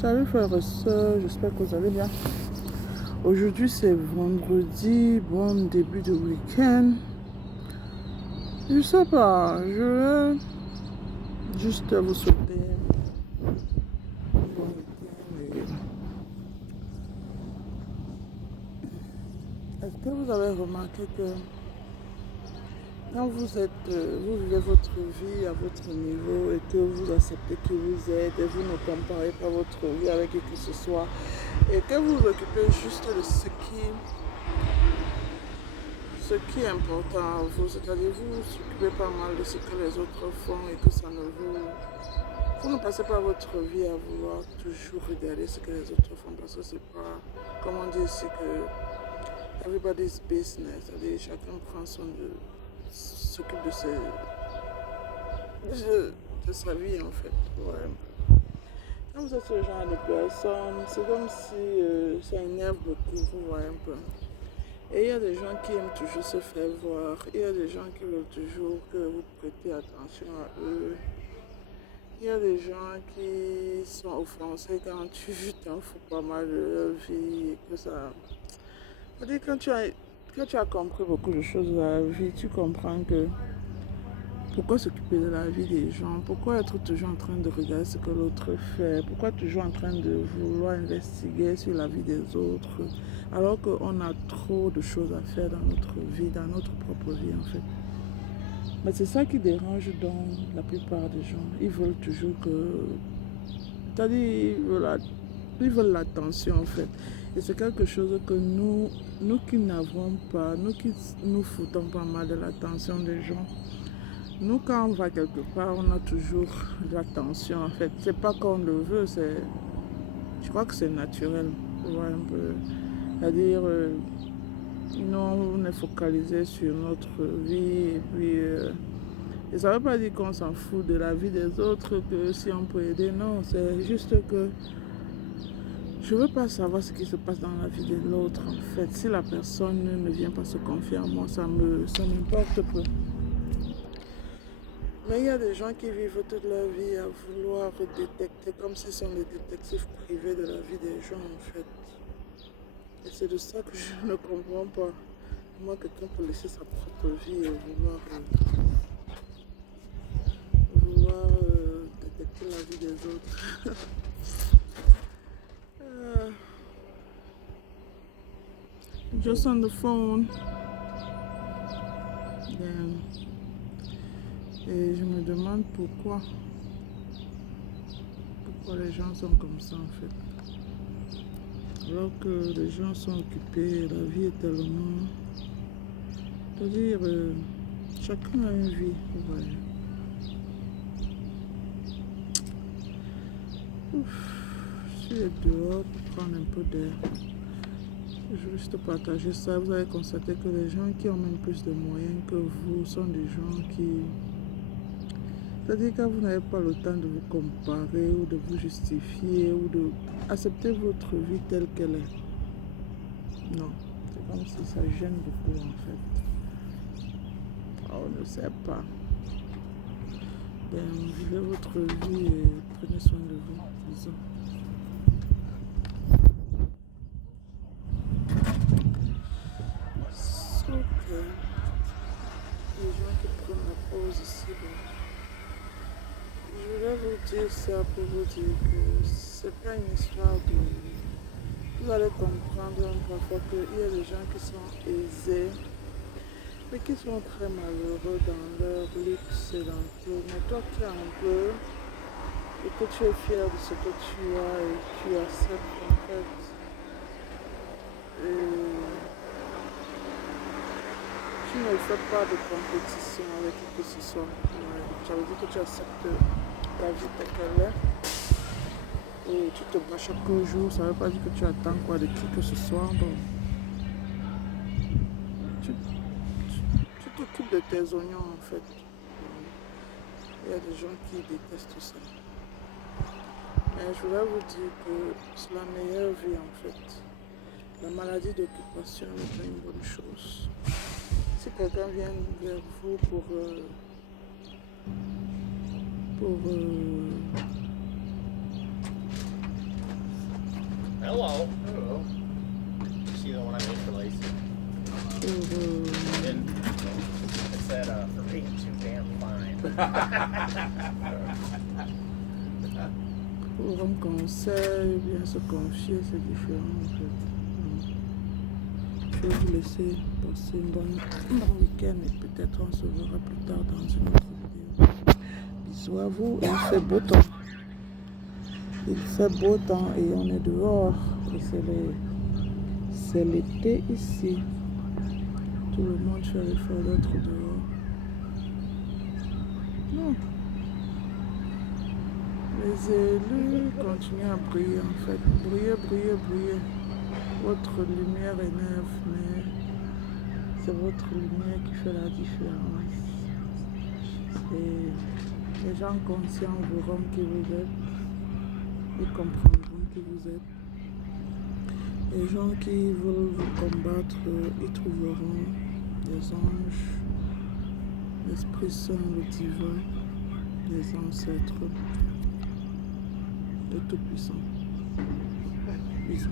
Salut frères et sœurs, j'espère que vous allez bien. Aujourd'hui c'est vendredi, bon début de week-end. Je sais pas, je vais juste vous souhaiter un bon week-end. Est-ce que vous avez remarqué que quand vous vivez votre vie à votre niveau et que vous acceptez qui vous êtes et vous ne comparez pas votre vie avec qui que ce soit et que vous vous occupez juste de ce qui est important à vous, c'est-à-dire vous vous occupez pas mal de ce que les autres font et que ça ne vous ne passez pas votre vie à vouloir toujours regarder ce que les autres font parce que c'est pas, comme on dit ici, que everybody's business, c'est-à-dire chacun prend soin s'occupe de sa vie en fait. Ouais. Quand vous êtes ce genre de personne, c'est comme si ça énerve beaucoup, vous voyez un peu. Et il y a des gens qui aiment toujours se faire voir, il y a des gens qui veulent toujours que vous prêtez attention à eux. Il y a des gens qui sont offensés quand tu t'en fous pas mal de leur vie et que ça. C'est-à-dire quand tu as compris beaucoup de choses de la vie, tu comprends que pourquoi s'occuper de la vie des gens, pourquoi être toujours en train de regarder ce que l'autre fait, pourquoi toujours en train de vouloir investiguer sur la vie des autres, alors qu'on a trop de choses à faire dans notre vie, dans notre propre vie en fait. Mais c'est ça qui dérange dans la plupart des gens. Ils veulent toujours que... C'est-à-dire, ils veulent l'attention en fait. Et c'est quelque chose que nous qui n'avons pas, nous qui nous foutons pas mal de l'attention des gens, nous quand on va quelque part, on a toujours l'attention en fait. C'est pas qu'on le veut, je crois que c'est naturel. Tu vois un peu. C'est-à-dire, nous on est focalisé sur notre vie et puis... et ça ne veut pas dire qu'on s'en fout de la vie des autres, que si on peut aider, non, c'est juste que je ne veux pas savoir ce qui se passe dans la vie de l'autre en fait. Si la personne ne vient pas se confier en moi, ça m'importe peu. Mais il y a des gens qui vivent toute leur vie à vouloir détecter comme s'ils sont les détectives privés de la vie des gens en fait. Et c'est de ça que je ne comprends pas. Comment quelqu'un peut laisser sa propre vie et vouloir détecter la vie des autres. Just on the phone. Et je me demande pourquoi les gens sont comme ça en fait. Alors que les gens sont occupés, la vie est tellement... C'est-à-dire, chacun a une vie, vous voyez. Je suis dehors pour prendre un peu d'air. Je veux juste partager ça. Vous allez constater que les gens qui ont même plus de moyens que vous sont des gens qui... C'est-à-dire quand vous n'avez pas le temps de vous comparer ou de vous justifier ou de accepter votre vie telle qu'elle est. Non, c'est comme si ça gêne beaucoup en fait. On ne sait pas. Vivez votre vie et prenez soin de vous, disons. Sauf que les gens qui prennent la pause ici, je vais vous dire ça pour vous dire que c'est pas une histoire de... Vous allez comprendre parfois qu'il y a des gens qui sont aisés, mais qui sont très malheureux dans leur luxe et dans tout. Mais toi qui as un peu, et que tu es fier de ce que tu as et tu acceptes en fait. Et tu ne fais pas de compétition avec qui que ce soit. Ça veut dire que tu acceptes ta vie telle qu'elle est. Et tu te bats chaque jour, ça ne veut pas dire que tu attends quoi de qui que ce soit. Bon. Tu t'occupes de tes oignons en fait. Il y a des gens qui détestent ça. Mais je voulais vous dire que c'est la meilleure vie en fait. La maladie d'occupation est une bonne chose. Si quelqu'un vient vers vous pour Hello. Hello. See the one I made for Lacey? And it said, for being too damn fine. Pour rendre conseil, bien se confier, c'est différent en fait. Je vais vous laisser passer un bon week-end et peut-être on se verra plus tard dans une autre vidéo. Bisous à vous. Il fait beau temps. Il fait beau temps et on est dehors. Et c'est l'été ici. Tout le monde fait l'effort d'être dehors. Non. Les élus continuent à briller en fait. Briller, briller, briller. Votre lumière énerve, mais c'est votre lumière qui fait la différence. Et les gens conscients verront qui vous êtes. Ils comprendront qui vous êtes. Les gens qui veulent vous combattre, ils trouveront des anges, l'Esprit Saint, le divin, les ancêtres, le Tout-Puissant. Bisous.